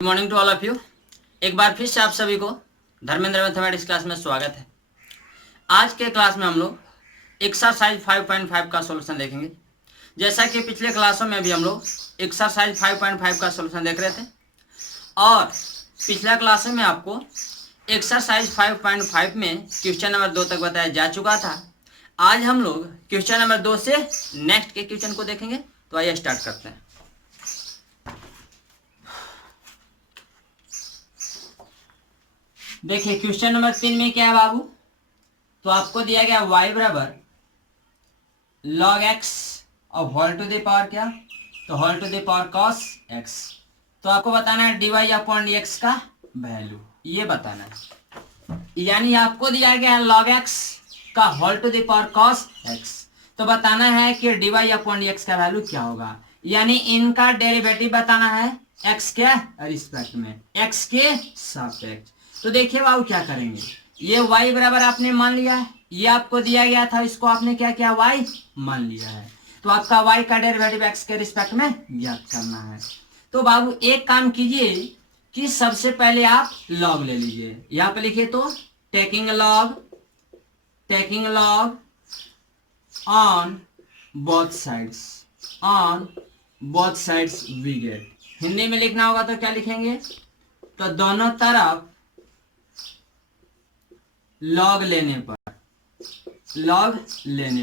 Good morning to all of you. एक बार फिर से आप सभी को धर्मेंद्र मैथमेटिक्स क्लास में स्वागत है। आज के क्लास में हम लोग एक्सरसाइज 5.5 का सॉल्यूशन देखेंगे। जैसा कि पिछले क्लासों में भी हम लोग एक्सरसाइज 5.5 का सॉल्यूशन देख रहे थे और पिछला क्लासों में आपको एक्सरसाइज 5.5 में क्वेश्चन नंबर 2 तक बताया जा चुका था। आज हम लोग क्वेश्चन नंबर 2 से नेक्स्ट के क्वेश्चन को देखेंगे। तो आइए स्टार्ट करते हैं। देखिए क्वेश्चन नंबर 3 में क्या है बाबू, तो आपको दिया गया y बराबर log x और होल टू द पावर क्या, तो whole to the power cos x। तो आपको बताना है dy अपॉन dx का वैल्यू, ये बताना है। यानी आपको दिया गया है log x का whole to the power cos x, तो बताना है कि dy अपॉन dx का वैल्यू क्या होगा। यानी इनका डेरिवेटिव बताना है x के रिस्पेक्ट में, x के सापेक्ष। तो देखिए बाबू क्या करेंगे, ये y बराबर आपने मान लिया है, ये आपको दिया गया था, इसको आपने क्या किया y मान लिया है। तो आपका y का डेरिवेटिव x के रिस्पेक्ट में ज्ञात करना है। तो बाबू एक काम कीजिए कि सबसे पहले आप log ले लीजिए। यहाँ पे लिखिए तो taking log on both sides we get. Hindi में लिखना होगा तो क्या लिखेंगे, तो दोनों तरफ लॉग लेने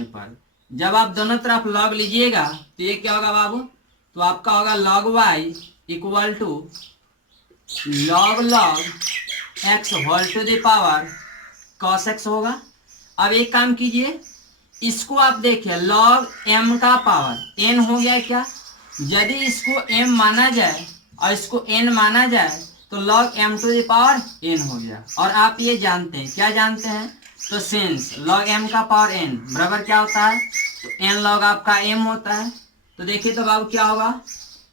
पर जब आप दोनों तरफ लॉग लीजिएगा तो ये क्या होगा बाबू, तो आपका होगा log y equal to log x whole to the power cos x होगा। अब एक काम कीजिए, इसको आप देखिए log m का पावर n हो गया क्या, यदि इसको m माना जाए और इसको n माना जाए तो log m to the power n हो गया। और आप ये जानते हैं, क्या जानते हैं, तो सिंस log m का पावर n बराबर क्या होता है, तो n log आपका m होता है। तो देखिए तो बाबू क्या होगा,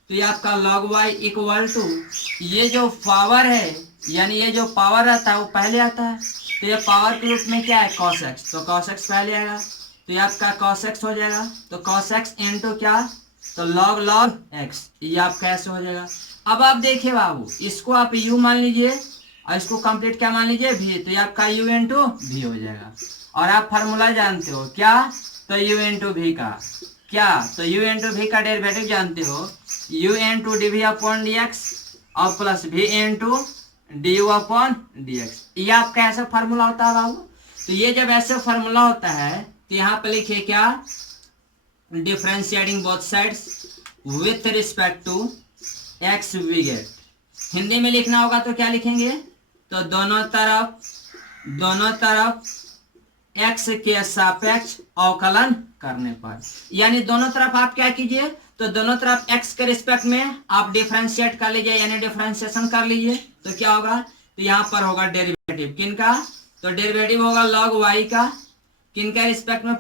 तो ये आपका log y इक्वल टू ये जो पावर है, यानी ये जो पावर रहता है वो पहले आता है, तो ये पावर के रूप में क्या है cos x, तो cos x पहले आएगा, तो ये आपका cos x हो जाएगा। तो cos x इंटू क्या, तो log x, ये आपका ऐसे हो जाएगा। अब आप देखिए बाबू, इसको आप u मान लीजिए और इसको कंप्लीट क्या मान लीजिए v, तो ये आपका u इंटू v हो जाएगा। और आप फार्मूला जानते हो क्या, तो u इंटू v का क्या, तो u इंटू v का डेरिवेटिव जानते हो, u into d v upon d x और plus v into d u upon d x. ये आपका ऐसा फार्मूला होता है बाबू। तो ये जब ऐसे फार्मूला होता है तो यहाँ पे लिखिए क्या, differentiating both sides with respect to x we get. Hindi में लिखना होगा तो क्या लिखेंगे, तो दोनों तरफ x के सापेक्ष अवकलन करने पर। यानी दोनों तरफ आप क्या कीजिए, तो दोनों तरफ x के रिस्पेक्ट में आप डिफरेंशिएट कर लीजिए, यानी डिफरेंशिएशन कर लीजिए। तो क्या होगा, तो यहाँ पर होगा डेरिवेटिव किनका, तो डेरिवेटिव होगा log y का, किनके रिस्पेक्ट में,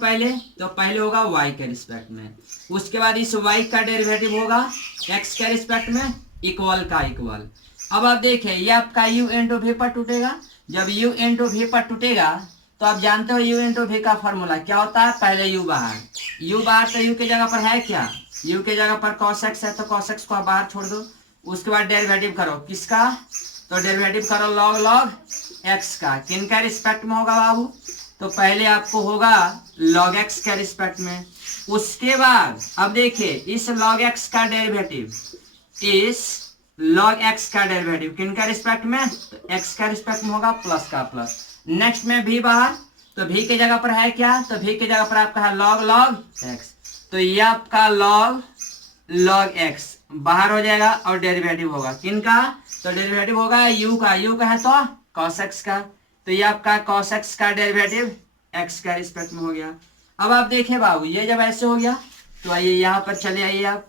तो पहले होगा y के रिस्पेक्ट में, उसके बाद इस y का डेरिवेटिव होगा x के रिस्पेक्ट में, इक्वल का इक्वल। अब आप देखिए ये आपका u इंटू v पर टूटेगा। जब u इंटू v पर टूटेगा तो आप जानते हो u इंटू v का फॉर्मूला क्या होता है, पहले u बाहर, तो u के जगह पर है क्या, u के जगह पर cos x है, तो cos x को आप बाहर छोड़ दो। उसके बाद डेरिवेटिव करो किसका, तो डेरिवेटिव करो log x का, किनका रिस्पेक्ट में होगा बाबू, तो पहले आपको होगा log x के रिस्पेक्ट में। उसके बाद अब देखिए इस log x का डेरिवेटिव, किनका रिस्पेक्ट में, तो x का रिस्पेक्ट में होगा प्लस का प्लस। नेक्स्ट में v बाहर, तो v के जगह पर है क्या, तो v के जगह पर आपका है log x, तो ये आपका log x बाहर हो जाएगा और डेरिवेटिव होगा किनका, तो डेरिवेटिव होगा u का है तो cos x का, तो ये आपका cos x का डेरिवेटिव x का रिस्पेक्ट में हो गया। अब आप देखिए बाबू ये जब ऐसे हो गया तो आइए यहाँ पर चले आइए आप,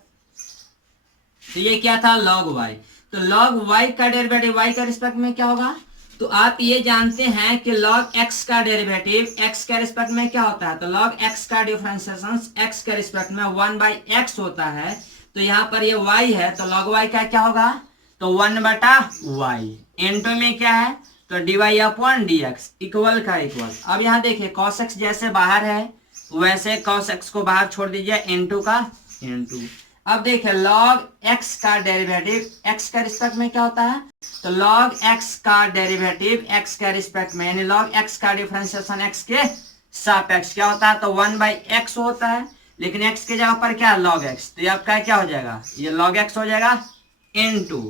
तो ये क्या था log y, तो log y का डेरिवेटिव y का रिस्पेक्ट में क्या होगा, तो आप ये जानते हैं कि log x का डेरिवेटिव x के रिस्पेक्ट में क्या होता है, तो log x का डिफरेंशिएशन x के रिस्पेक्ट में 1/x होता है। तो यहाँ पर ये y है तो log y का क्या होगा, तो 1/y इंटू में क्या है, तो dy अपॉन dx इक्वल का इक्वल। अब यहाँ देखिए cos x जैसे बाहर है वैसे cos x को बाहर छोड़ दीजिए, इंटू का इंटू। अब देखिए लॉग एक्स का डेरिवेटिव एक्स का रिस्पेक्ट में क्या होता है, तो लॉग एक्स का डेरिवेटिव एक्स के रिस्पेक्ट में यानी लॉग एक्स का डिफरेंशिएशन एक्स के सापेक्ष क्या होता है, तो 1/x होता है, लेकिन x के जगह पर क्या है लॉग एक्स, तो ये आपका क्या हो जाएगा, ये लॉग एक्स हो जाएगा इनटू।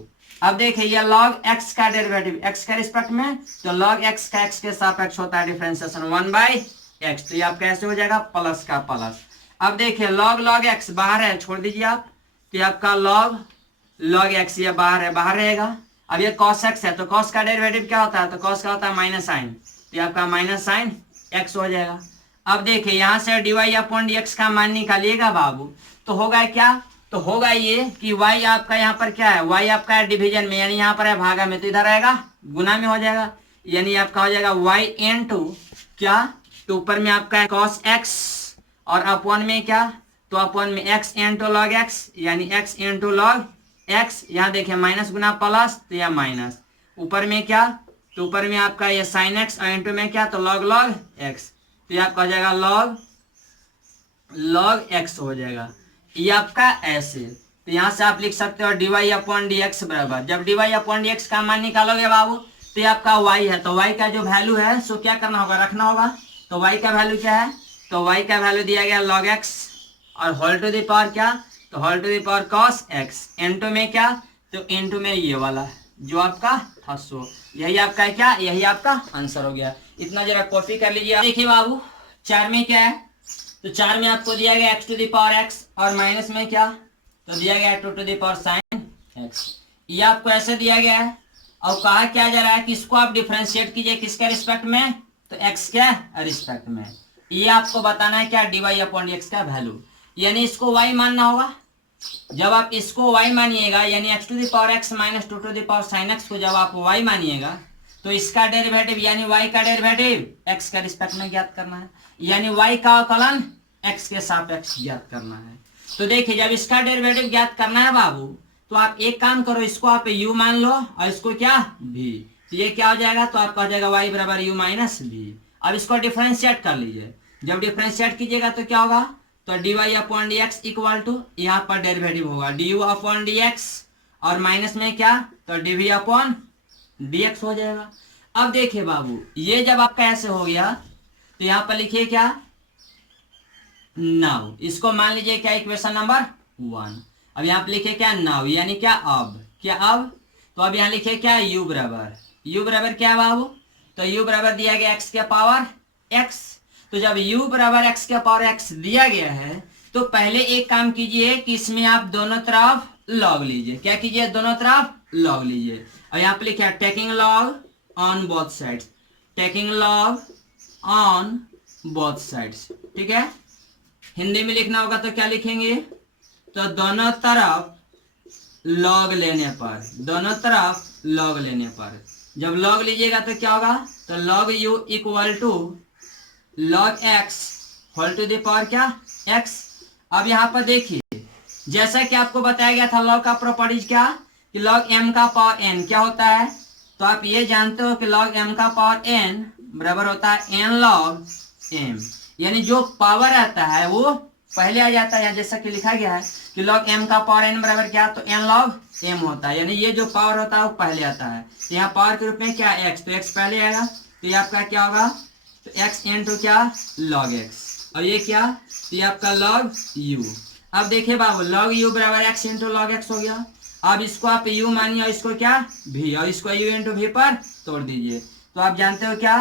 अब देखिए ये लॉग एक्स का डेरिवेटिव एक्स के रिस्पेक्ट में, तो लॉग एक्स का एक्स के सापेक्ष होता है डिफरेंशिएशन 1/x, तो ये आपका ऐसे हो जाएगा प्लस का प्लस। अब देखिए लॉग लॉग एक्स बाहर है, छोड़ दीजिए आप, तो ये आपका लॉग लॉग एक्स ये बाहर है, बाहर रहेगा। अब ये कॉस एक्स है, तो कॉस का डेरिवेटिव क्या होता है, तो कॉस का होता है माइनस साइन, तो ये आपका माइनस साइन एक्स हो जाएगा। अब देखिए यहाँ से dy अपॉन dx का मान निकालिएगा बाबू, तो होगा क्या, तो होगा ये कि y आपका यहाँ पर क्या है, y आपका है डिवीजन में यानी यहाँ पर है भागा में, तो इधर आएगा गुना में हो जाएगा, यानी आपका हो जाएगा y इनटू क्या, तो ऊपर में आपका है cos x और अपॉन में क्या, तो अपॉन में x इनटू लॉग x यानी x इनटू लॉग x, यहाँ देखिए माइनस गुना प्लस, तो यह माइनस, ऊपर में क्या, तो ऊपर में आपका ये साइन एक्स और इंटू में क्या, तो लॉग लॉग एक्स, तो ये आपका हो जाएगा लॉग लॉग एक्स हो जाएगा, ये आपका ऐसे। तो यहाँ से आप लिख सकते हो dy अपॉन dx बराबर, जब dy अपॉन dx का मान निकालोगे बाबू, तो ये आपका y है, तो y का जो वैल्यू है सो क्या करना होगा, रखना होगा। तो y का वैल्यू क्या है, तो y का वैल्यू दिया गया लॉग x और होल टू द पावर क्या, तो whole to the power cos x, into में क्या, तो इनटू में ये वाला जो आपका था सो, यही आपका क्या, यही आपका आंसर हो गया। इतना जरा कॉपी कर लीजिए। देखिए बाबू 4 में क्या है, तो 4 में आपको दिया गया x to the power x और माइनस में क्या, तो दिया गया 2 to the power sine x, ये आपको ऐसे दिया गया है। और कहा क्या जा रहा है कि इसको आप डिफरेंशिएट कीजिए किसके रिस्पेक्ट में, तो x के रिस्पेक्ट में, ये आपको बताना है क्या, dy अपॉन dx का वैल्यू, यानी इसको y मानना होगा। जब आप इसको y मानिएगा यानी x to the power x minus 2 to the power sine x को जब आप y मानिएगा, तो इसका डेरिवेटिव यानी y का डेरिवेटिव x के रिस्पेक्ट में ज्ञात करना है, यानी y का अवकलन x के सापेक्ष ज्ञात करना है। तो देखिए जब इसका डेरिवेटिव ज्ञात करना है बाबू, तो आप एक काम करो, इसको आप u मान लो और इसको क्या v, तो ये क्या हो जाएगा, तो आपका हो जाएगा y बराबर u माइनस v। अब इसको डिफरेंशिएट कर लीजिए, जब डिफरेंशिएट कीजिएगा तो क्या होगा, तो dy upon dx equal to यहाँ पर डेरिवेटिव होगा du अपॉन dx और माइनस में क्या, तो dv अपॉन dx हो जाएगा। अब देखिए बाबू ये जब आपका ऐसे हो गया, तो यहाँ पर लिखिए क्या, नाउ, इसको मान लीजिए क्या इक्वेशन नंबर 1। अब यहाँ पर लिखिए क्या, नाउ यानी क्या, अब क्या, अब तो अब यहाँ लिखिए क्या, u बराबर क्या बाबू, तो u बराबर दिया गया x के पावर x। तो जब u बराबर x के पावर x दिया गया है, तो पहले एक काम कीजिए कि इसमें आप दोनों तरफ लॉग लीजिए, क्या कीजिए, दोनों तरफ लॉग लीजिए। और यहाँ पे लिखा taking log on both sides, taking log on both sides, ठीक है। हिंदी में लिखना होगा तो क्या लिखेंगे, तो दोनों तरफ लॉग लेने पर, दोनों तरफ लॉग लेने पर जब लॉग लीजिएगा तो क्या होगा, तो log u equal to log x whole to the power क्या x। अब यहाँ पर देखिए जैसा कि आपको बताया गया था लॉग का प्रॉपर्टीज क्या, कि लॉग m का पावर n क्या होता है, तो आप ये जानते हो कि लॉग m का पावर n बराबर होता है n लॉग m, यानी जो पावर आता है वो पहले आ जाता है, जैसा कि लिखा गया है कि लॉग m का पावर n बराबर क्या, तो n लॉग m होता है, यानी ये जो पावर होता है वो पहले आता है। तो यहाँ पावर के रूप में क्या x, तो x पहले आएगा, तो ये आपका क्या होगा, तो x इंटू क्या लॉग x, और ये क्या, तो ये आपका लॉग u। अब देखिए बाबू लॉग u बराबर x इंटू लॉग x हो गया। अब इसको आप u मानिए और इसको क्या v, और इसको u इंटू v पर तोड़ दीजिए। तो आप जानते हो क्या,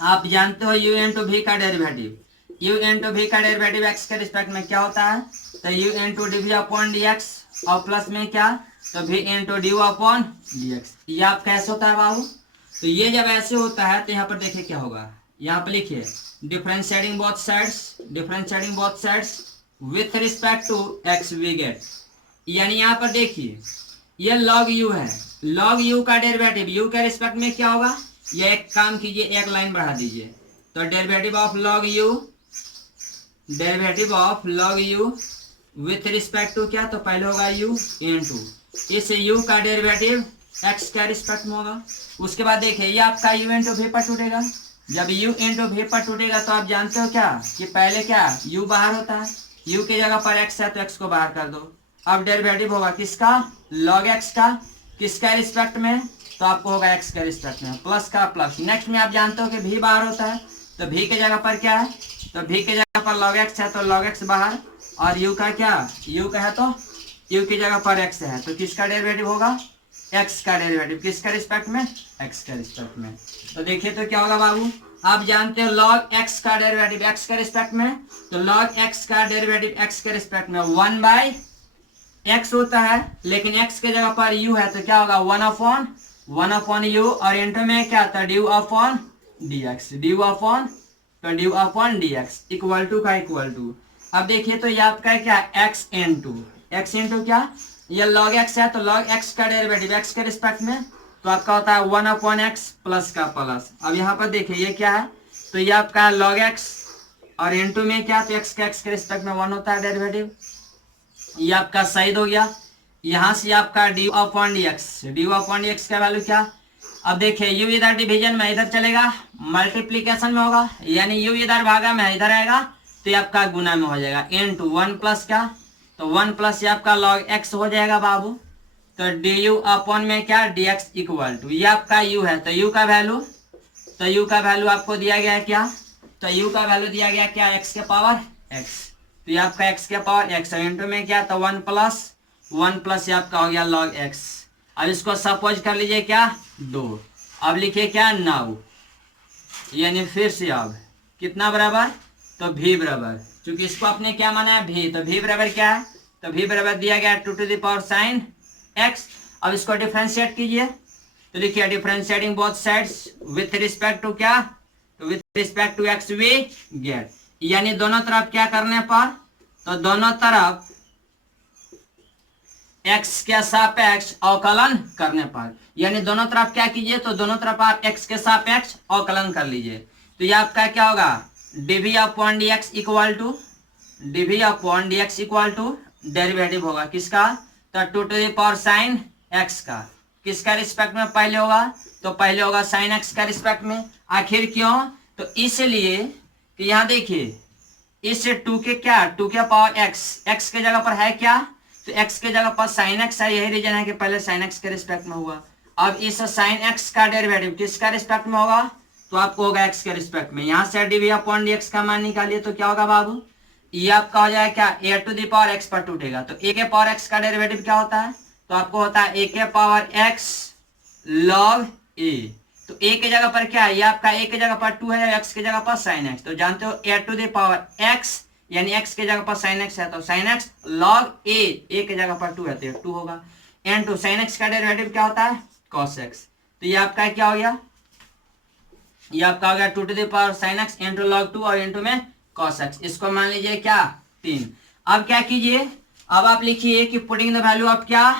आप जानते हो u इंटू v का डेरिवेटिव, u इंटू v का डेरिवेटिव x के रिस्पेक्ट में क्या होता है, तो u into d v upon d x और प्लस में क्या, तो v into d upon d x. ये आप कैसे होता है बाबू, तो ये जब ऐसे होता है तो यहाँ पर देखिए क्या होगा, यहाँ पर लिखिए differentiating both sides, differentiating both sides with respect to x we get, यानी यहाँ पर देखिए ये log u है, log u का डेरिवेटिव u के रिस्पेक्ट में क्या होगा, ये एक काम कीजिए एक लाइन बढ़ा दीजिए, तो derivative of log u, derivative of log u with respect to क्या, तो पहले होगा u इंटू इस u का डेरिवेटिव x के रिस्पेक्ट में होगा। उसके बाद देखिए ये आपका u इंटू v पर टूटेगा, जब u इंटू v पर टूटेगा तो आप जानते हो क्या कि पहले क्या u बाहर होता है, u की जगह पर x है तो x को बाहर कर दो। अब डेरिवेटिव होगा किसका, log x का, किसका रिस्पेक्ट में, तो आपको होगा x के रिस्पेक्ट में, प्लस का प्लस। नेक्स्ट में आप जानते हो कि v बाहर होता है, तो v की जगह पर क्या है, तो v की जगह पर log x है तो log x बाहर, और u का क्या, u का है तो u की जगह पर x है, तो किसका डेरिवेटिव होगा, x का डेरिवेटिव, किसका रिस्पेक्ट में, x का रिस्पेक्ट में। तो देखिए तो क्या होगा बाबू, आप जानते हो log x का डेरिवेटिव x के रिस्पेक्ट में, तो log x का डेरिवेटिव x के रिस्पेक्ट में 1/x होता है, लेकिन x के जगह पर u है तो क्या होगा 1 अपॉन u, और इंटू में क्या था d u upon dx, d u upon dx equal to का इक्वल टू। अब देखिए तो ये आपका है क्या, x इंटू क्या, ये log x है तो log x का डेरिवेटिव x के रिस्पेक्ट में, तो आपका होता है 1/x प्लस का प्लस। अब यहाँ पर देखिए ये क्या है, तो ये आपका log x, और इंटू में क्या, तो x के रिस्पेक्ट में 1 होता है डेरिवेटिव, ये आपका सही हो गया। यहाँ से आपका ड्यू अपॉन dx का वैल्यू क्या, अब देखिए u इधर डिवीजन में इधर चलेगा, मल्टीप्लीकेशन में होगा, यानी u इधर भागा में इधर आएगा, तो ये आपका गुना में हो जाएगा, इंटू 1 प्लस का, तो 1 प्लस ये आपका log x हो जाएगा बाबू, तो du अपॉन में क्या dx इक्वल टू, ये आपका u है तो u का वैल्यू आपको दिया गया है क्या, तो u का वैल्यू दिया गया क्या, x के पावर x, तो ये आपका x के पावर x, इंटू में क्या, तो 1 प्लस ये आपका हो गया log x। अब इसको सपोज कर लीजिए क्या 2, अब लिखिए क्या 9, यानी फिर से अब कितना बराबर, तो v बराबर, क्योंकि इसको आपने क्या माना है v, तो v बराबर क्या है, तो v बराबर दिया गया 2 to the power sin x। अब इसको डिफरेंशिएट कीजिए, तो लिखिए differentiating both sides with respect to क्या, तो with respect to x we get, यानी दोनों तरफ क्या करने पर, तो दोनों तरफ x के सापेक्ष अवकलन करने पर, यानी दोनों तरफ क्या कीजिए, तो दोनों तरफ आप x के सापेक्ष अवकलन कर लीजिए, तो ये आपका क्या होगा dv अपॉन dx इक्वल टू डेरिवेटिव होगा किसका, तो 2 to the power sin x का, किसका रिस्पेक्ट में पहले होगा, तो पहले होगा sin x का रिस्पेक्ट में। आखिर क्यों, तो इसलिए कि यहाँ देखिए इस 2 के क्या, 2 के पावर x के जगह पर है क्या, तो x के जगह पर sin x है, यही रीजन है कि पहले sin x के रिस्पेक्ट में हुआ। अब इस sin x का डेरिवेटिव किसका रिस्पेक्ट में होगा, तो आपको होगा x के रिस्पेक्ट में, यहाँ से dv अपॉन dx का मान निकालिए, तो क्या होगा बाबू, ये आपका हो जाएगा क्या a to the power x पर टूटेगा, तो a के पावर x का डेरिवेटिव क्या होता है, तो आपको होता है a के पावर x log a, तो a की जगह पर क्या है, ये आपका a की जगह पर 2 है, x की जगह पर sin x, तो जानते हो a to the power x, यानी x की जगह पर sin x है तो sin x log a की जगह पर 2 है तो 2 होगा, इनटू sin x का डेरिवेटिव क्या होता है cos x, तो ये आपका क्या हो गया, ये आपका हो गया 2 to the power sin x into log 2 और इंटू में cos x, इसको मान लीजिए क्या 3। अब क्या कीजिए, अब आप लिखिए कि पुटिंग द वैल्यू ऑफ क्या,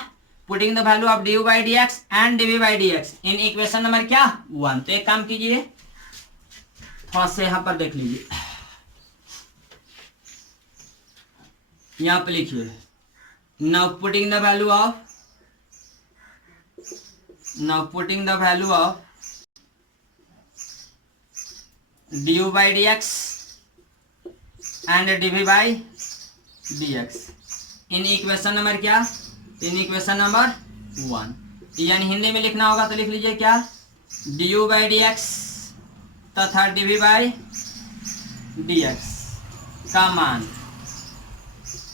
putting the value of du by dx and dv by dx in equation number क्या 1। तो एक काम कीजिए, थोड़ा से यहाँ पर देख लीजिए, यहाँ पे लिखिए now putting the value of du by dx and dv by dx in equation number क्या, इन इक्वेशन नंबर 1, यानी हिंदी में लिखना होगा तो लिख लीजिए क्या du by dx तथा dv by dx का मान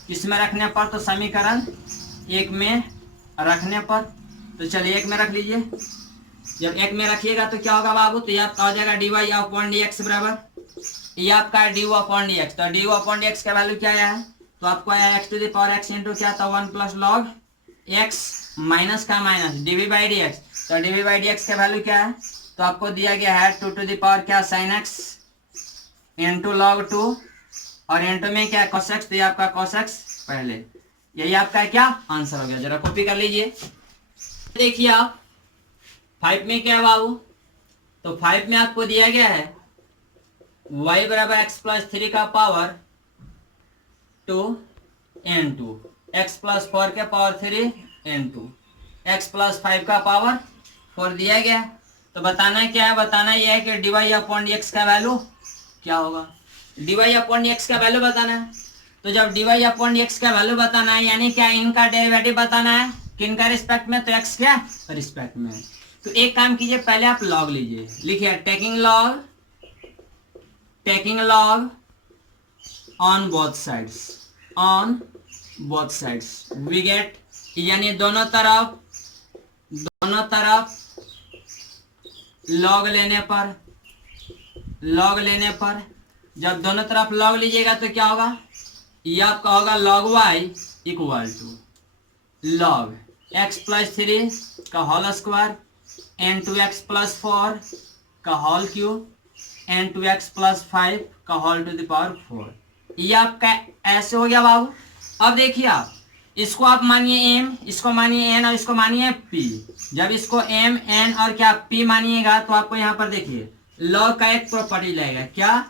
किसमें रखने पर, तो समीकरण 1 में रखने पर, तो चलिए 1 में रख लीजिए। जब 1 में रखिएगा तो क्या होगा बाबू, तो ये आपका हो जाएगा dy अपॉन dx बराबर, ये आपका है ड्यू अपॉन dx, तो ड्यू अपॉन dx का वैल्यू क्या आया है, तो आपको आया x to the power x into क्या था 1 प्लस log x माइनस का माइनस dv बाई dx, तो dv बाई dx का वैल्यू क्या है, तो आपको दिया गया है 2 टू द पावर क्या sin x इंटू log 2 और इंटू में क्या cos x, तो ये आपका cos x पहले, यही आपका क्या आंसर हो गया। जरा कॉपी कर लीजिए, देखिए आप 5 में क्या है बाबू, तो 5 में आपको दिया गया है y बराबर x प्लस 3 का पावर 2 इंटू एक्स प्लस 4 के पावर 3 इंटू एक्स प्लस 5 का पावर 4 दिया गया। तो बताना क्या है, बताना यह है कि dy अपॉन dx का वैल्यू क्या होगा, dy अपॉन dx का वैल्यू बताना है। तो जब dy अपॉन dx का वैल्यू बताना है, यानी क्या इनका डेरिवेटिव बताना है, किन का रिस्पेक्ट में, तो x क्या रिस्पेक्ट में। तो एक काम कीजिए, पहले आप लॉग लीजिए, लिखिए taking log on both sides we get, यानी दोनों तरफ लॉग लेने पर जब दोनों तरफ लॉग लीजिएगा तो क्या होगा, ये आपका होगा log y equal to log x plus 3 का whole square into x plus 4 का whole cube into x plus 5 का होल टू द पावर 4। ये आपका ऐसे हो गया बाबू। अब देखिए आप इसको आप मानिए m, इसको मानिए n और इसको मानिए p। जब इसको m n और क्या p मानिएगा तो आपको यहाँ पर देखिए log का एक प्रॉपर्टी लगेगा, क्या,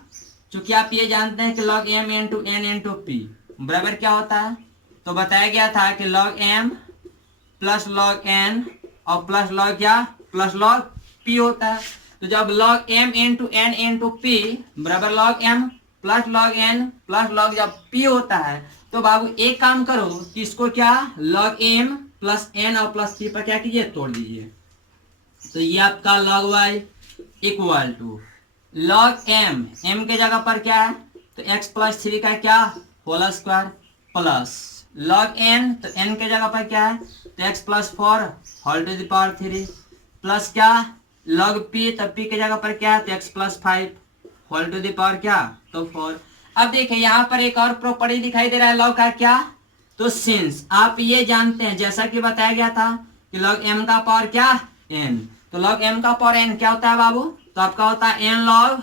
चूंकि आप ये जानते हैं कि log m into n into p बराबर क्या होता है, तो बताया गया था कि log m plus log n और प्लस log क्या, प्लस log p होता है। तो जब log m into n into p बराबर log m plus log n plus log जब p होता है, तो बाबू एक काम करो कि इसको क्या log m प्लस n और प्लस p पर क्या कीजिए, तोड़ दीजिए। तो ये आपका log y equal to log m के जगह पर क्या है, तो x प्लस 3 का क्या whole square plus log n, तो n के जगह पर क्या है, तो x plus 4 whole to the power 3 plus क्या log p, तो p के जगह पर क्या है, तो x plus 5 whole to the power क्या, तो 4। अब देखिए यहाँ पर एक और प्रॉपर्टी दिखाई दे रहा है log का, क्या, तो सिंस आप ये जानते हैं जैसा कि बताया गया था कि log m का पावर क्या n, तो log m का पावर n क्या होता है बाबू, तो आपका होता है n log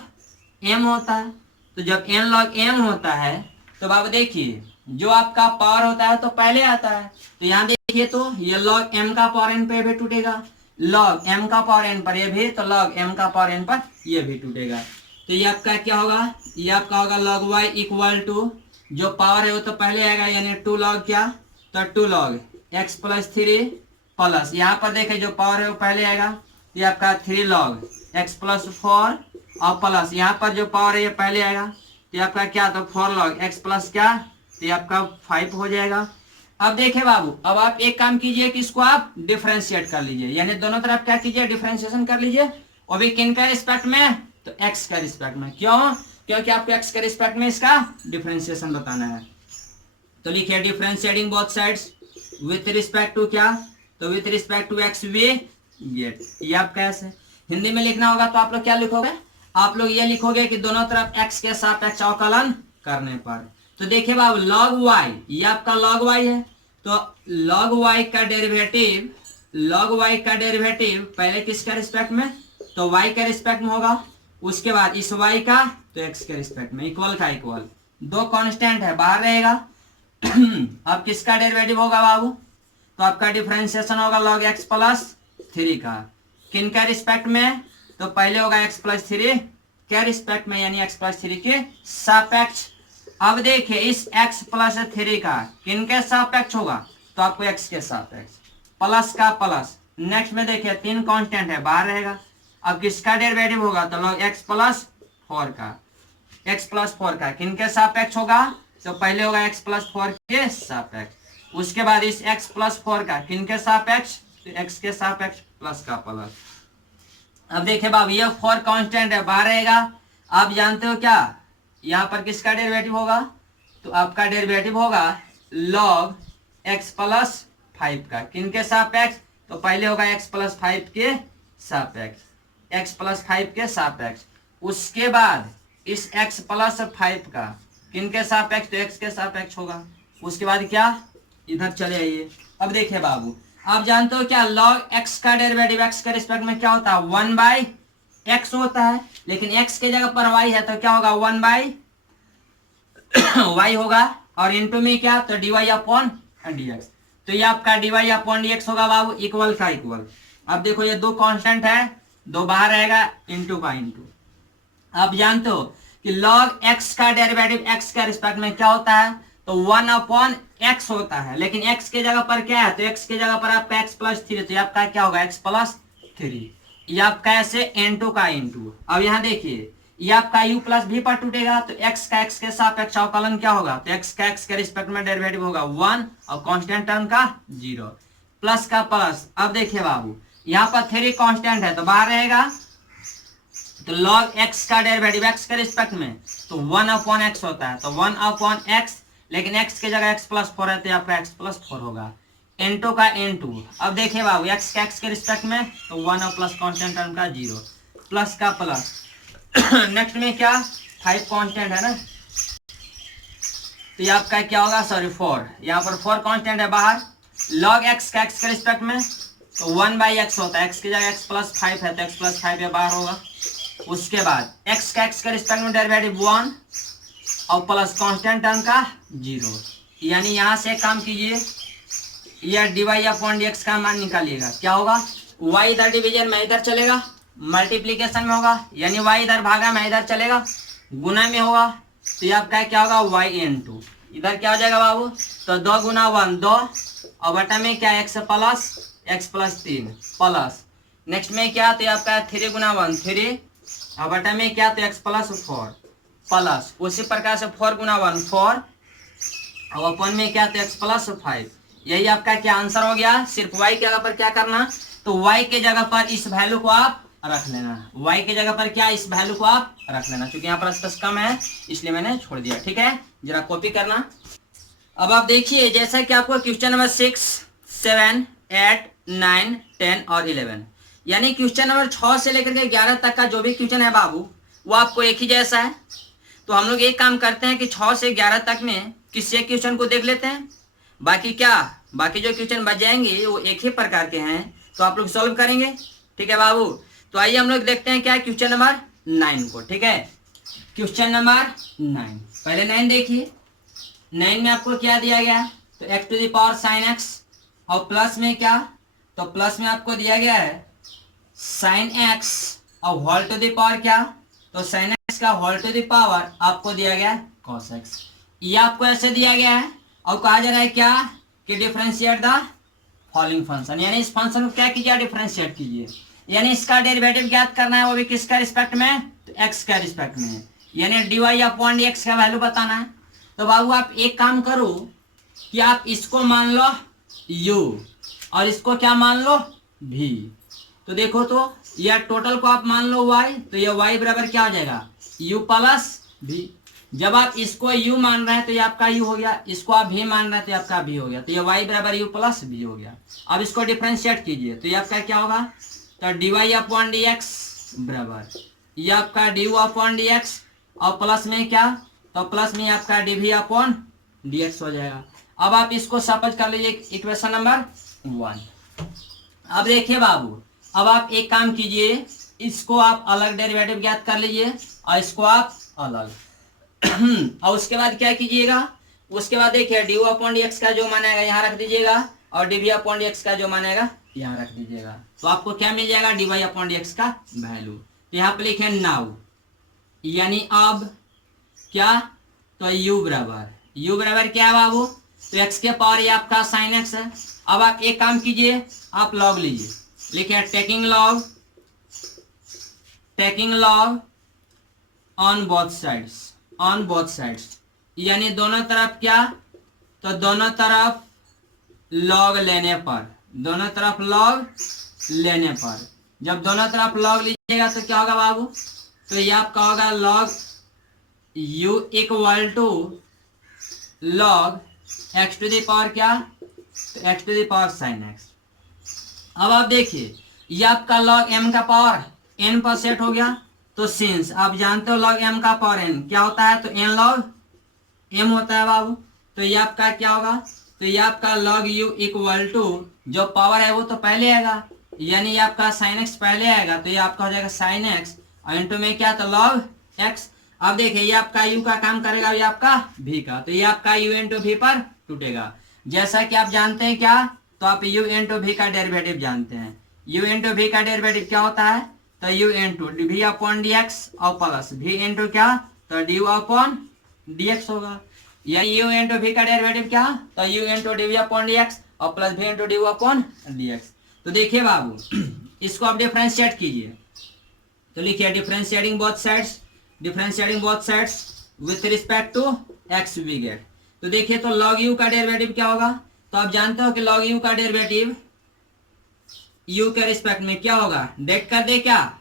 m होता है। तो जब n log m होता है तो बाबू देखिए जो आपका पावर होता है तो पहले आता है, तो यहाँ देखिए तो ये log m का पावर n पे भी टूटेगा, log m का पावर n पर ये भी, तो log m का पावर n पर ये भी टूटेगा। तो ये आपका क्या होगा, ये आपका होगा log y इक्वल टू जो पावर है वो तो पहले आएगा, यानी 2 log क्या, तो 2 log x प्लस 3 प्लस यहाँ पर देखे जो पावर है वो पहले आएगा, ये आपका 3 log x प्लस 4 और प्लस यहाँ पर जो पावर है ये पहले आएगा, तो ये आपका क्या, तो 4 log x प्लस क्या, तो ये आपका 5 हो जाएगा। अब देखे बाबू, अब आप एक काम कीजिए कि इसको आप डिफरेंशिएट कर लीजिए, यानी दोनों तरफ क्या कीजिए, डिफरेंशिएशन कर लीजिए, और भी किन का रिस्पेक्ट में, तो x का रिस्पेक्ट में। क्यों, क्योंकि आपको x के रिस्पेक्ट में इसका डिफरेंशिएशन बताना है। तो लिखिए differentiating both sides with respect to क्या, तो with respect to x we get. ये आप कैसे हिंदी में लिखना होगा, तो आप लोग क्या लिखोगे, आप लोग ये लिखोगे कि दोनों तरफ x के सापेक्ष अवकलन करने पर। तो देखिए बाबू log y, ये आपका log y है, तो log y का डेरिवेटिव पहले किसका रिस्पेक्ट में, तो y के रिस्पेक्ट में होगा, उसके बाद इस y का तो x के रिस्पेक्ट में, इक्वल का इक्वल, दो कांस्टेंट है बाहर रहेगा। अब किसका डेरिवेटिव होगा बाबू, तो आपका डिफरेंशिएशन होगा log x प्लस 3 का, किन का रिस्पेक्ट में, तो पहले होगा x प्लस 3 के रिस्पेक्ट में, यानी x प्लस 3 के सापेक्ष। अब देखिए इस x प्लस 3 का किन के सापेक्ष होगा, तो आपको x के सापेक्ष, प्लस का प्लस, नेक्स्ट में देखिए 3 कांस्टेंट है बाहर रहेगा। अब किसका डेरिवेटिव होगा, तो log x प्लस 4 का, x प्लस 4 का किन के सापेक्ष होगा, तो पहले होगा x प्लस 4 के सापेक्ष, उसके बाद इस x प्लस 4 का किन के सापेक्ष, तो x के सापेक्ष प्लस का प्लस। अब देखिए बाबू ये 4 कांस्टेंट है बाहर रहेगा। आप जानते हो क्या यहाँ पर किसका डेरिवेटिव होगा, तो आपका डेरिवेटिव होगा log x प्लस 5 का, किन के सापेक्ष, तो पहले होगा x प्लस 5 के सापेक्ष, x प्लस 5 के सापेक्ष, उसके बाद इस x प्लस 5 का किन के सापेक्ष, तो x के सापेक्ष होगा, उसके बाद क्या, इधर चले आइए। अब देखिए बाबू आप जानते हो क्या log x का डेरिवेटिव x के रिस्पेक्ट में क्या होता है, 1/x होता है, लेकिन x के जगह पर y है तो क्या होगा 1/y होगा, और इनटू में क्या, तो dy अपॉन dx। तो ये आपका dy अपॉन dx होगा बाबू, इक्वल का इक्वल। अब देखो ये दो कांस्टेंट है, दो बाहर रहेगा, इनटू का इनटू। आप जानते हो कि log x का डेरिवेटिव x के रिस्पेक्ट में क्या होता है, तो 1 अपॉन x होता है, लेकिन x के जगह पर क्या है, तो x के जगह पर आपका x प्लस 3, तो आपका क्या होगा x प्लस 3, ये आपका ऐसे n2 का n2। अब यहाँ देखिए ये आपका u प्लस भी पर टूटेगा, तो x का x के सापेक्ष अवकलन क्या होगा, तो x का x के रिस्पेक्ट में डेरिवेटिव होगा 1 और कांस्टेंट टर्म का 0, प्लस का प्लस। अब देखिए बाबू यहाँ पर 3 कांस्टेंट है तो बाहर रहेगा, तो log x का डेरिवेटिव x के रिस्पेक्ट में तो 1/x होता है, तो 1/x, लेकिन x की जगह x प्लस 4 है तो आपका x प्लस 4 होगा, n2 का n2। अब देखिए बाबू x का x के रिस्पेक्ट में तो 1 और प्लस कांस्टेंट टर्म का 0, प्लस का प्लस। नेक्स्ट में क्या 5 कांस्टेंट है ना, तो ये आपका क्या होगा, सॉरी 4, यहाँ पर 4 कांस्टेंट है बाहर, log x का x के रिस्पेक्ट में तो 1/x होता है, x की जगह x प्लस 5 है तो x प्लस 5 ये बाहर होगा। उसके बाद x का x के रिस्पेक्ट में डेरिवेटिव 1 और प्लस कांस्टेंट टर्म का 0, यानी यहाँ से काम कीजिए, यह dy/dx का मान निकालिएगा, क्या होगा, y इधर डिवीजन में इधर चलेगा, मल्टीप्लीकेशन में होगा, यानी y इधर भागा में इधर चलेगा, गुना में होगा, तो ये आपका क्या होगा yn2, इधर क्या हो जाएगा बाबू, तो 2 गुना 1 2 और बटा में क्या x प्लस 3 प्लस, नेक्स्ट में क्या, तो आपका 3 गुना 1 3 और बटा में क्या, तो x प्लस 4 प्लस, उसी प्रकार से 4 गुना 1 4 और अपन में क्या, तो x प्लस 5। यही आपका क्या आंसर हो गया। सिर्फ y की जगह पर क्या करना, तो y के जगह पर इस वैल्यू को आप रख लेना, y के जगह पर क्या, इस वैल्यू को आप रख लेना, क्योंकि यहाँ पर स्पेस कम है इसलिए मैंने छोड़ दिया, ठीक है, जरा कॉपी करना। अब आप देखिए जैसा कि आपको क्वेश्चन नंबर 6 7 8 9 10 और 11, यानी क्वेश्चन नंबर 6 से लेकर के 11 तक का जो भी क्वेश्चन है बाबू वो आपको एक ही जैसा है। तो हम लोग एक काम करते हैं कि 6 से 11 तक में किसी एक क्वेश्चन को देख लेते हैं, बाकी जो क्वेश्चन बच जाएंगे वो एक ही प्रकार के हैं, तो आप लोग सॉल्व करेंगे, ठीक है बाबू। तो आइए हम लोग देखते हैं क्या है क्वेश्चन नंबर 9 को, ठीक है। क्वेश्चन नंबर 9, पहले 9 देखिए, 9 में आपको क्या दिया गया, तो x⁻ sin x और प्लस में क्या, तो प्लस में आपको दिया गया है sin x और होल टू द पावर क्या, तो sin x का होल टू द पावर आपको दिया गया है cos x, ये आपको ऐसे दिया गया है और कहा जा रहा है क्या कि डिफरेंशिएट द फॉलोइंग फंक्शन, यानी इस फंक्शन को क्या कीजिए, डिफरेंशिएट कीजिए, यानी इसका डेरिवेटिव ज्ञात करना है, वो भी किसका रिस्पेक्ट में, तो x का रिस्पेक्ट में, यानी dy/dx का वैल्यू बताना है। तो बाबू आप एक काम करो कि आप इसको मान लो u और इसको क्या मान लो v, तो देखो तो यह टोटल को आप मान लो y, तो यह y बराबर क्या हो जाएगा, u प्लस v। जब आप इसको u मान रहे हैं तो ये आपका u हो गया, इसको आप v मान रहे हैं तो ये आपका v हो गया, तो ये y बराबर u प्लस v हो गया। अब इसको डिफरेंशिएट कीजिए तो ये आपका क्या होगा, तो dy/dx बराबर ये आपका du/dx और प्लस में क्या, तो प्लस में आपका dv/dx हो जाएगा। अब आप इसको सपोज कर लीजिए इक्वेशन नंबर 1। अब देखिए बाबू, अब आप एक काम कीजिए, इसको आप अलग डेरिवेटिव ज्ञात कर लीजिए और इसको आप अलग और उसके बाद क्या कीजिएगा, उसके बाद देखिए du/dx का जो मान आएगा यहाँ रख दीजिएगा और dv/dx का जो मान आएगा यहाँ रख दीजिएगा, तो आपको क्या मिल जाएगा, dy/dx का वैल्यू। यहाँ पे लिखे नाउ, यानी अब क्या, तो u बराबर क्या है बाबू, तो x के पावर ये आपका sin x है। अब आप एक काम कीजिए, आप लॉग लीजिए, लिखिए taking log on both sides, यानी दोनों तरफ क्या, तो दोनों तरफ लॉग लेने पर, जब दोनों तरफ लॉग लीजिएगा तो क्या होगा बाबू, तो ये आपका होगा log u equal to log x to the power क्या, तो x to the power sin x। अब आप देखिए ये आपका लॉग m का पावर n पर सेट हो गया, तो सिंस आप जानते हो लॉग m का पावर n क्या होता है, तो n log m होता है बाबू, तो ये आपका क्या होगा, तो ये आपका log u इक्वल टू जो पावर है वो तो पहले आएगा, यानी ये आपका sin x पहले आएगा, तो ये आपका हो जाएगा sin x और इनटू में क्या, तो log x। अब देखिए ये आपका u का काम करेगा, ये आपका v का, तो ये आपका u इंटू v पर टूटेगा। जैसा कि आप जानते हैं क्या, तो आप u इंटू v का डेरिवेटिव जानते हैं, u इंटू v का डेरिवेटिव क्या होता है, तो u इंटू v/dx और प्लस v इंटू क्या, तो du/dx होगा, यानी u इंटू v का डेरिवेटिव क्या, तो u इंटू dv/dx और प्लस v इंटू du/dx। तो देखिए बाबू इसको आप डिफरेंशिएट कीजिए, तो लिखिए differentiating both sides, differentiating both sides with respect to x we get. तो देखिए तो लॉग यू का डेरिवेटिव क्या होगा, तो आप जानते हो कि लॉग यू का डेरिवेटिव यू के रिस्पेक्ट में क्या होगा, डेट कर दे क्या,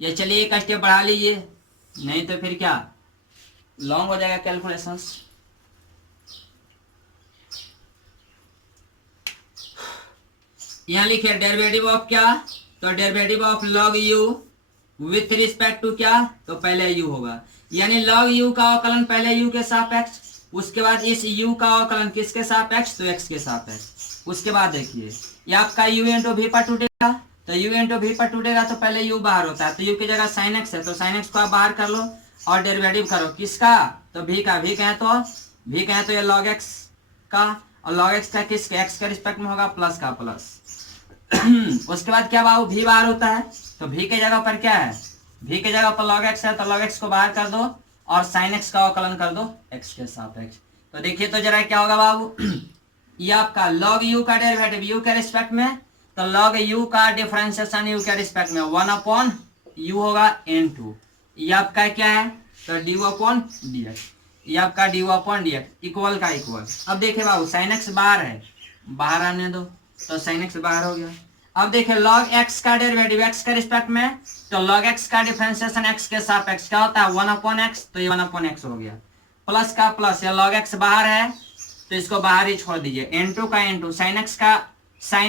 या चलिए एक स्टेप बढ़ा लीजिए, नहीं तो फिर क्या लॉन्ग हो जाएगा कैलकुलेशंस। यहां लिखे डेरिवेटिव ऑफ क्या, तो derivative of log u with respect to क्या, तो पहले यू होगा, यानी लॉग यू का अवकलन पहले यू के सापेक्ष, उसके बाद इस यू का अवकलन किसके सापेक्ष, तो एक्स के सापेक्ष। उसके बाद देखिए ये आपका यू इंटू भी पर टूटेगा, तो यू इंटू भी पर टूटेगा तो पहले यू बाहर होता है, तो यू की जगह साइन एक्स है, तो साइन एक्स को आप बाहर कर लो और डेरिवेटिव करो किसका, तो भी का, भी कहें तो ये लॉग एक्स का, और लॉग एक्स का किसके, एक्स के रिस्पेक्ट में होगा प्लस का प्लस। उसके बाद क्या बाबू भी बाहर होता है, तो भी के जगह पर क्या है, भी के जगह पर लॉग एक्स है, तो लॉग एक्स को बाहर कर दो और साइन एक्स का अवकलन कर दो एक्स के सापेक्ष। तो देखिए तो जरा क्या होगा बाबू, ये आपका लॉग यू का डेरिवेटिव यू के रिस्पेक्ट में, तो लॉग यू का डिफरेंशिएशन यू के रिस्पेक्ट में 1 यू होगा n2, ये आपका क्या है, तो dy/dx, ये आपका dy/dx इक्वल का इक्वल। अब देखिए बाबू साइन एक्स बाहर है, बाहर आने दो, तो साइन एक्स बाहर हो गया। अब देखिए लॉग एक्स का डेरिवेटिव एक्स के रिस्पेक्ट में, तो लॉग एक्स का डिफरेंशिएशन एक्स के सापेक्ष क्या होता है 1/x, तो ये 1/x हो गया, प्लस का प्लस, ये लॉग एक्स बाहर है तो इसको बाहर ही छोड़ दीजिए, n2 का n2, साइन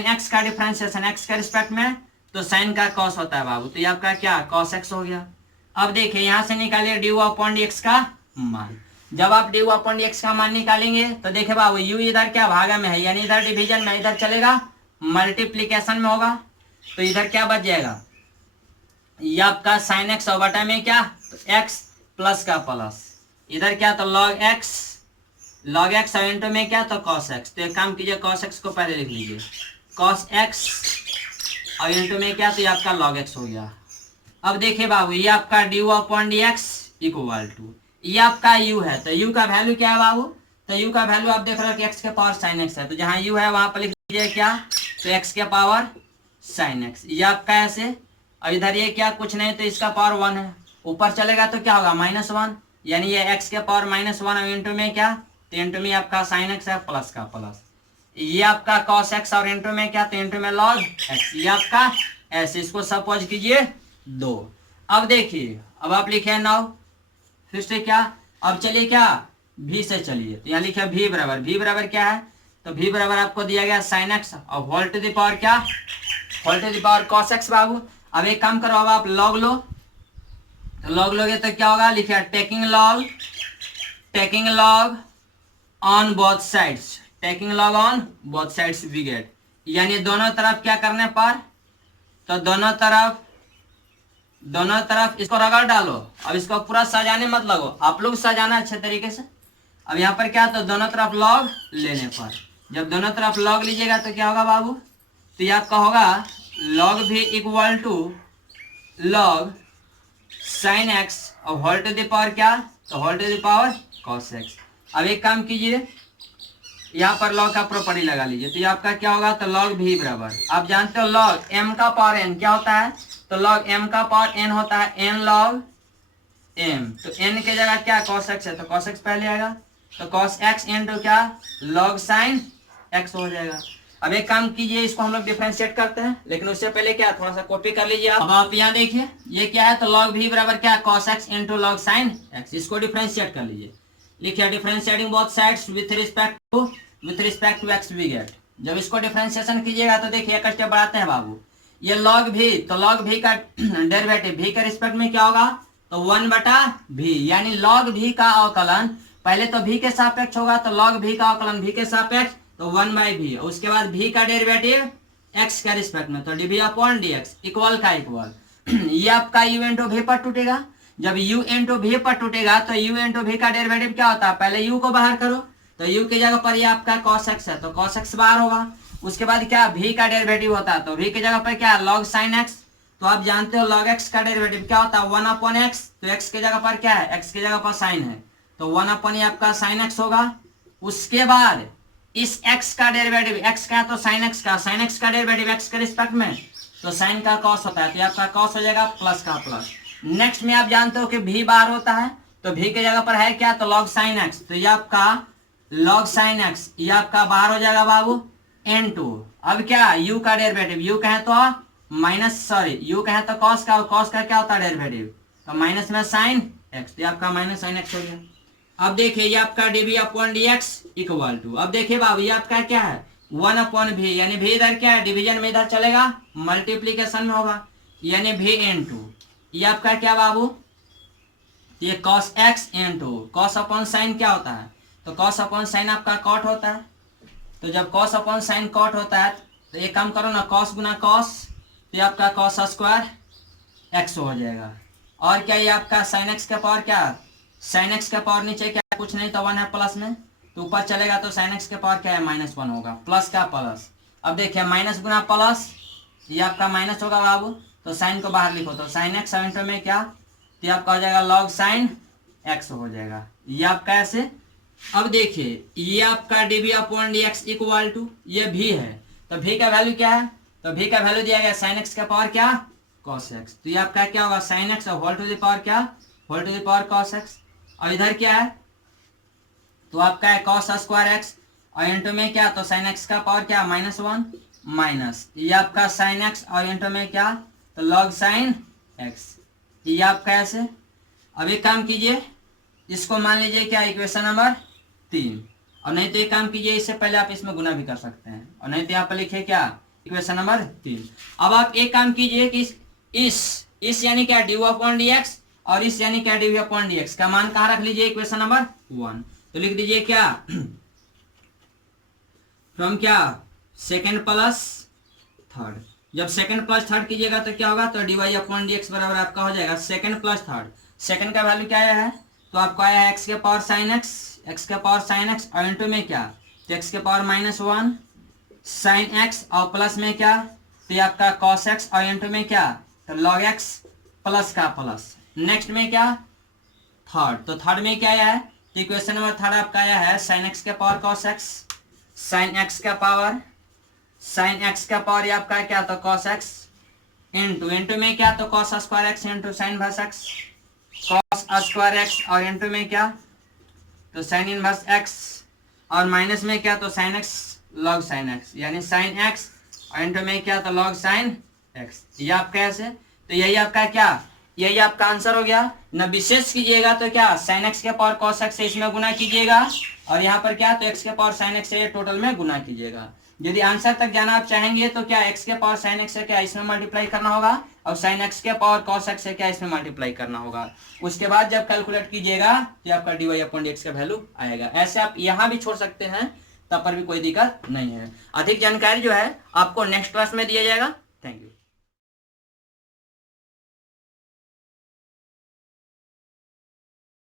एक्स का डिफरेंशिएशन एक्स के रिस्पेक्ट में, तो साइन का कॉस होता है बाबू, तो ये आपका क्या कॉस एक्स हो गया। अब देखिए यहां से निकालिए dy/dx का मान, जब आप dy/dx का मान निकालेंगे तो देखिए बाबू u इधर क्या भागा में है, यानी इधर डिवीजन में, इधर चलेगा मल्टीप्लीकेशन में होगा, तो इधर क्या बच जाएगा, ये आपका साइन एक्स और बटा में क्या, तो एक्स प्लस का प्लस, इधर क्या तो लॉग एक्स और इंटू में क्या तो कॉस एक्स। तो एक काम कीजिए कॉस एक्स को पहले लिख लीजिए, कॉस एक्स और इंटू में क्या, तो ये आपका लॉग एक्स हो गया। अब देखिए बाबू ये आपका dy/dx इक्वल टू, ये आपका u है, तो u का वैल्यू क्या है बाबू, तो u का वैल्यू आप देख रहे हो कि x के पावर साइन एक्स है, तो जहां u है वहां पर लिख लीजिए क्या, तो x के पावर साइन एक्स, ये आपका ऐसे, और इधर ये क्या कुछ नहीं तो इसका पावर 1 है, ऊपर चलेगा तो क्या होगा -1, यानी ये x के पावर -1 और इंटू में क्या, तो इंटू में आपका साइन एक्स है प्लस का प्लस, ये आपका कॉस एक्स और इंटू में क्या, तो इंटू में लॉग एक्स, ये आपका ऐसे, इसको सपोज कीजिए 2। अब देखिए अब आप लिखे 9, फिर से क्या, अब चलिए क्या v से चलिए, तो यहाँ लिखे v बराबर क्या है, तो v बराबर आपको दिया गया साइन एक्स और होल टू द पावर क्या, whole to the power cos x बाबू। अब एक काम करो, अब आप लॉग लो, तो लॉग लोगे तो क्या होगा, लिखिए taking log on both sides, taking log on both sides we get, यानी दोनों तरफ क्या करने पर, तो दोनों तरफ इसको रगड़ डालो, अब इसको पूरा सजाने मत लगो, आप लोग सजाना अच्छे तरीके से। अब यहाँ पर क्या, तो दोनों तरफ लॉग लेने पर, जब दोनों तरफ लॉग लीजिएगा तो क्या होगा बाबू, तो ये आपका होगा लॉग भी equal to log sine x और होल टू द पावर क्या, तो whole to the power cos x. अब एक काम कीजिए यहाँ पर लॉग का प्रॉपर्टी लगा लीजिए, तो ये आपका क्या होगा, तो लॉग भी बराबर, आप जानते हो लॉग m का पावर n क्या होता है, तो लॉग m का पावर n होता है n log m, तो n के जगह क्या cos x है, तो cos x पहले आएगा, तो cos x इंटू क्या log sin x हो जाएगा। अब एक काम कीजिए, इसको हम लोग डिफरेंशिएट करते हैं, लेकिन उससे पहले क्या थोड़ा सा कॉपी कर लीजिए आप। अब आप यहाँ देखिए ये क्या है, तो log v बराबर क्या cos x into log sin x, इसको डिफरेंशिएट कर लीजिए, लिखिए differentiating both sides with respect to x we get. जब इसको डिफरेंशिएशन कीजिएगा तो देखिए एक स्टेप बढ़ाते हैं बाबू, ये log v, तो log v का डेरिवेटिव v के रिस्पेक्ट में क्या होगा, तो 1/v, यानी log v का अवकलन पहले तो v के सापेक्ष होगा, तो log v का अवकलन v के सापेक्ष, तो 1/v, उसके बाद v का डेरिवेटिव x के रिस्पेक्ट में, तो dv/dx इक्वल का इक्वल, ये आपका u इंटू v पर टूटेगा, जब u इंटू v पर टूटेगा तो u इंटू v का डेरिवेटिव क्या होता है, पहले u को बाहर करो, तो u की जगह पर ये आपका cos x है, तो cos x बाहर होगा, उसके बाद क्या v का डेरिवेटिव होता है, तो v की जगह पर क्या log sin x, तो आप जानते हो log x का डेरिवेटिव क्या होता है 1/x, तो x की जगह पर क्या है, x की जगह पर sin है, तो 1/ आपका sin x होगा। उसके बाद इस x का डेरिवेटिव, x का तो sin x का डेरिवेटिव x के रिस्पेक्ट में, तो sin का cos होता है, तो आपका cos हो जाएगा प्लस का प्लस, नेक्स्ट में आप जानते हो कि भी बाहर होता है, तो भी के जगह पर है क्या, तो लॉग साइन एक्स, तो ये आपका लॉग साइन एक्स, ये आपका बाहर हो जाएगा बाबू n2। अब क्या, u का डेरिवेटिव, u कहे तो माइनस, सॉरी u कहे तो कॉस का, और कॉस का क्या होता है डेरिवेटिव, तो माइनस में साइन एक्स, तो आपका माइनस साइन एक्स हो गया। अब देखिए ये आपका d v upon d x equal to, अब देखिए बाबू ये आपका क्या है 1 अपॉन भी, यानी भी इधर क्या है डिवीजन में इधर चलेगा, मल्टीप्लीकेशन में होगा, यानी भी n2। ये आपका क्या बाबू, ये cos x n2, cos upon sine क्या होता है, तो cos अपॉन साइन आपका कॉट होता है, तो जब cos अपॉन साइन कॉट होता है तो एक काम करो ना, cos गुना cos, तो ये आपका cos स्क्वायर x हो जाएगा। और क्या ये आपका sin x का पावर क्या, sin x का पावर नीचे क्या कुछ नहीं तो 1 है प्लस में, तो ऊपर चलेगा तो sin x के पावर क्या है -1 होगा, प्लस का प्लस। अब देखिए माइनस गुना प्लस, ये आपका माइनस होगा बाबू, तो साइन को बाहर लिखो, तो sin x इंटू में क्या, तो आपका हो जाएगा लॉग साइन x हो जाएगा, ये आपका ऐसे। अब देखिए ये आपका d v upon d x equal to, ये भी है, तो भी का वैल्यू क्या है, तो भी का वैल्यू दिया गया sin x का पावर क्या cos x, तो ये आपका क्या होगा sin x whole to the power क्या, whole to the power cos x। और इधर क्या है, तो आपका है cos स्क्वायर x, और इंटू में क्या, तो sin x का पावर क्या -1 माइनस, ये आपका sin x, और इंटू में क्या, तो log sin x, ये आपका ऐसे। अब एक काम कीजिए, इसको मान लीजिए क्या इक्वेशन नंबर 3, और नहीं तो एक काम कीजिए, इससे पहले आप इसमें गुना भी कर सकते हैं, और नहीं तो यहाँ पर लिखिए क्या इक्वेशन नंबर 3। अब आप एक काम कीजिए कि इस यानी क्या डी अपॉन डी एक्स, और इस यानी क्या डी अपॉन डी एक्स का मान कहाँ रख लीजिए इक्वेशन नंबर 1, तो लिख दीजिए क्या फ्रॉम क्या सेकेंड प्लस थर्ड, जब सेकंड प्लस थर्ड कीजिएगा तो क्या होगा, तो d y upon d x बराबर आपका हो जाएगा सेकंड प्लस थर्ड। सेकंड का वैल्यू क्या आया है, तो आपको आया है एक्स के पावर साइन एक्स, एक्स के पावर साइन एक्स, और इंटू में क्या, तो एक्स के पावर -1 साइन एक्स, और प्लस में क्या, तो ये आपका कॉस एक्स, और इंटू में क्या, तो लॉग एक्स प्लस का प्लस। नेक्स्ट में क्या थर्ड, तो थर्ड में क्या आया है, तो इक्वेशन नंबर थर्ड आपका आया है साइन एक्स के power cos x, sine x का पावर साइन एक्स का पावर आपका क्या, तो cos x इंटू में क्या, तो cos square x into sine inverse x, cos square x, और इंटू में क्या, तो साइन इनवर्स एक्स, और माइनस में क्या, तो sine x log sine x, यानी साइन एक्स, और इंटू में क्या, तो लॉग साइन एक्स। ये आपका ऐसे, तो यही आपका क्या, यही आपका आंसर हो गया ना। विशेष कीजिएगा तो क्या साइन एक्स के पावर cos x से इसमें गुना कीजिएगा, और यहाँ पर क्या, तो x के पावर साइन एक्स से टोटल में गुना कीजिएगा। यदि आंसर तक जाना आप चाहेंगे तो क्या x के पावर साइन एक्स से क्या इसमें मल्टीप्लाई करना होगा, और साइन एक्स के पावर cos x से क्या इसमें मल्टीप्लाई करना होगा। उसके बाद जब कैलकुलेट कीजिएगा तो आपका d y upon d x का वैल्यू आएगा। ऐसे आप यहाँ भी छोड़ सकते हैं, तब पर भी कोई दिक्कत नहीं है। अधिक जानकारी जो है आपको नेक्स्ट क्लास में दिया जाएगा। Thank you.